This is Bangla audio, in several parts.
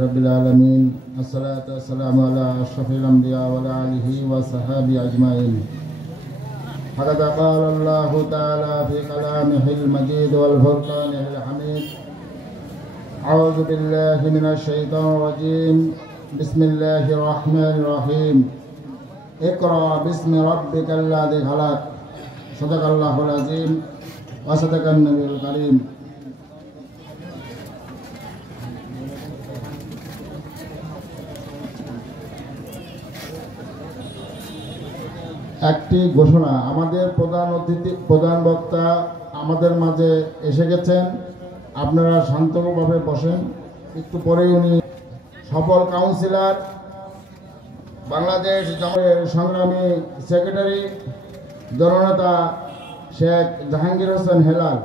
رب العالمين الصلاة والسلام على أشرف الأنبياء وعلى آله وصحبه أجمعين. فقد قال الله تعالى في كلامه المجيد والفرقان الحميد: أعوذ بالله من الشيطان الرجيم، بسم الله الرحمن الرحيم، اقرأ باسم ربك الذي خلق، صدق الله العظيم وصدق النبي الكريم। একটি ঘোষণা, আমাদের প্রধান বক্তা আমাদের মাঝে এসে গেছেন। আপনারা শান্তভাবে বসেন। একটু পরেই উনি সফল কাউন্সিলর, বাংলাদেশ জামাতের সংগ্রামী সেক্রেটারি জননেতা শেখ জাহাঙ্গীর হোসেন হেলাল,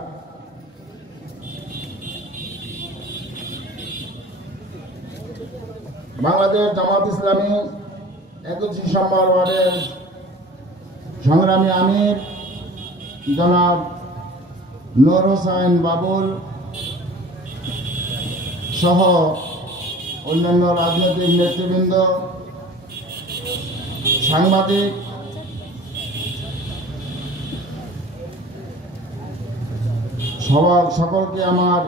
বাংলাদেশ জামাত ইসলামী 21 নম্বর ওয়ার্ডের সংগ্রামী আমির জনাব নূর হোসেন বাবুল সহ অন্যান্য রাজনৈতিক নেতৃবৃন্দ, সাংবাদিক, সকলকে আমার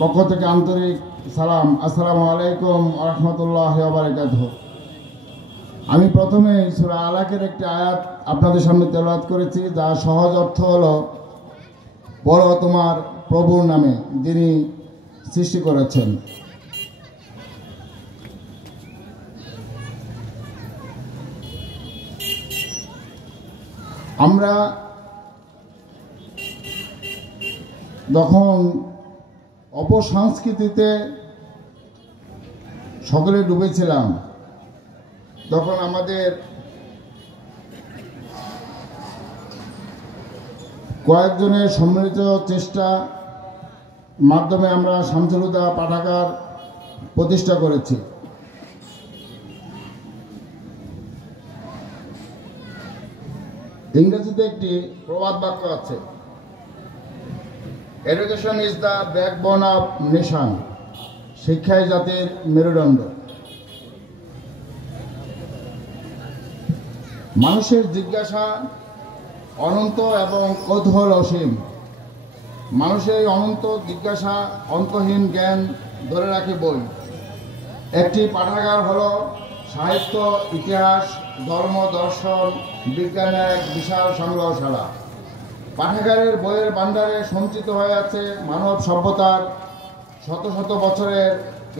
পক্ষ থেকে আন্তরিক সালাম। আসসালামু আলাইকুম ওয়া রাহমাতুল্লাহি ওয়া বারাকাতুহু। আমি প্রথমে সূরা আলাকের একটি আয়াত আপনাদের সামনে তেলাওয়াত করেছি, যার সহজ অর্থ হলো, পড়ো তোমার প্রভুর নামে যিনি সৃষ্টি করেছেন। আমরা যখন অপসংস্কৃতিতে সকলে ডুবেছিলাম, তখন আমাদের কয়েকজনের সম্মিলিত চেষ্টা মাধ্যমে আমরা শামসুল হুদা পাঠাগার প্রতিষ্ঠা করেছি। ইংরেজিতে একটি প্রবাদ বাক্য আছে, education is the backbone of nation, শিক্ষাই জাতির মেরুদণ্ড। মানুষের জিজ্ঞাসা অনন্ত এবং কৌতূহল অসীম। মানুষের অনন্ত জিজ্ঞাসা, অন্তহীন জ্ঞান ধরে রাখে বই। একটি পাঠাগার হলো সাহিত্য, ইতিহাস, ধর্ম, দর্শন, বিজ্ঞানের এক বিশাল সংগ্রহশালা। পাঠাগারের বইয়ের ভাণ্ডারে সঞ্চিত হয়ে আছে মানব সভ্যতার শত শত বছরের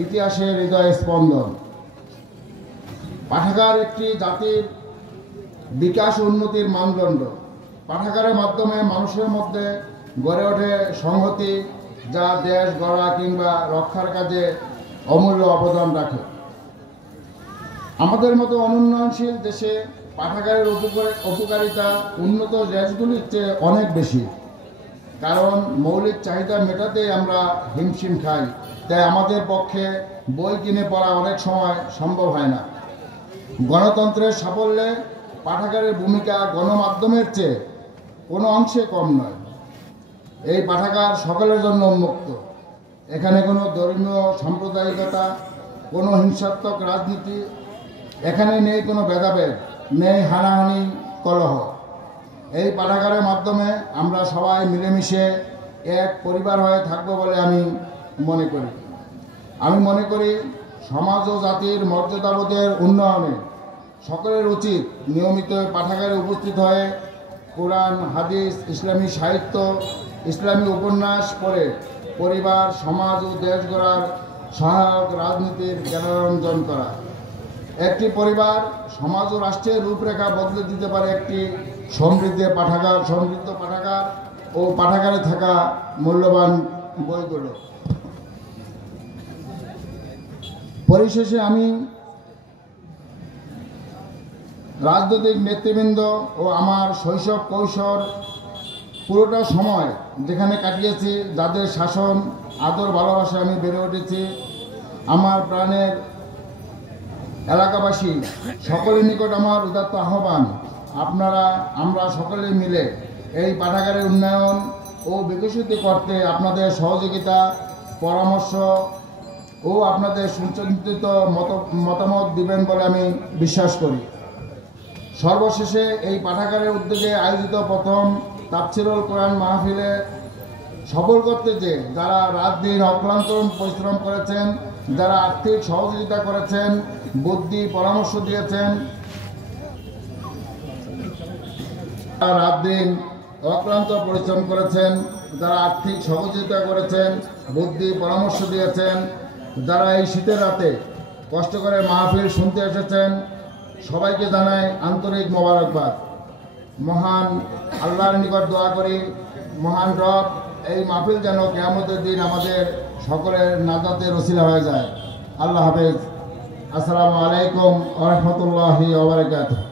ইতিহাসের হৃদয় স্পন্দন। পাঠাগার একটি জাতির বিকাশ উন্নতির মানদণ্ড। পাঠাগারের মাধ্যমে মানুষের মধ্যে গড়ে ওঠে সংহতি, যা দেশ গড়া কিংবা রক্ষার কাজে অমূল্য অবদান রাখে। আমাদের মতো অনুন্নয়নশীল দেশে পাঠাগারের উপকারিতা উন্নত দেশগুলির চেয়ে অনেক বেশি, কারণ মৌলিক চাহিদা মেটাতে আমরা হিমশিম খাই। তাই আমাদের পক্ষে বই কিনে পড়া অনেক সময় সম্ভব হয় না। গণতন্ত্রের সাফল্যে পাঠাগারের ভূমিকা গণমাধ্যমের চেয়ে কোনো অংশে কম নয়। এই পাঠাগার সকলের জন্য উন্মুক্ত। এখানে কোনো ধর্মীয় সাম্প্রদায়িকতা, কোনো হিংসাত্মক রাজনীতি, এখানে নেই কোনো ভেদাভেদ, নেই হানাহানি, কলহ। এই পাঠাগারের মাধ্যমে আমরা সবাই মিলেমিশে এক পরিবার হয়ে থাকবো বলে আমি মনে করি সমাজ ও জাতির মর্যাদাবোধের উন্নয়নে সকলের উচিত নিয়মিত পাঠাগারে উপস্থিত হয়ে কোরআন, হাদিস, ইসলামী সাহিত্য, ইসলামী উপন্যাস পড়ে পরিবার, সমাজ ও দেশ গড়ার সহায়ক রাজনীতির জ্ঞানার্জন করা। একটি পরিবার, সমাজ ও রাষ্ট্রের রূপরেখা বদলে দিতে পারে একটি সমৃদ্ধ পাঠাগার ও পাঠাগারে থাকা মূল্যবান বইগুলো। পরিশেষে আমি রাজনৈতিক নেতৃবৃন্দ ও আমার শৈশব কৈশোর পুরোটা সময় যেখানে কাটিয়েছি, যাদের শাসন, আদর, ভালোবাসায় আমি বেড়ে উঠেছি, আমার প্রাণের এলাকাবাসী সকলের নিকট আমার উদাত্ত আহ্বান, আমরা সকলে মিলে এই পাঠাগারের উন্নয়ন ও বিকশিত করতে আপনাদের সহযোগিতা, পরামর্শ ও আপনাদের সুচিন্তিত মতামত দিবেন বলে আমি বিশ্বাস করি। সর্বশেষে এই পাঠাগারের উদ্যোগে আয়োজিত প্রথম তাফসীরুল কোরআন মাহফিলে সফল করতে যে যারা রাত দিন অক্লান্ত পরিশ্রম করেছেন, যারা আর্থিক সহযোগিতা করেছেন, বুদ্ধি পরামর্শ দিয়েছেন, রাত দিন অক্লান্ত পরিশ্রম করেছেন, যারা আর্থিক সহযোগিতা করেছেন, বুদ্ধি পরামর্শ দিয়েছেন, যারা এই শীতের রাতে কষ্ট করে মাহফিল শুনতে এসেছেন, সবাইকে জানাই আন্তরিক মোবারকবাদ। মহান আল্লাহর নিকট দোয়া করি, মহান রব এই মাহফিল যেন কিয়ামতের দিন আমাদের সকলের নাজাতের ওসিলা হয়ে যায়। আল্লাহ হাফেজ। আসসালামু আলাইকুম ওয়া রাহমাতুল্লাহি ওয়া বারাকাতুহু।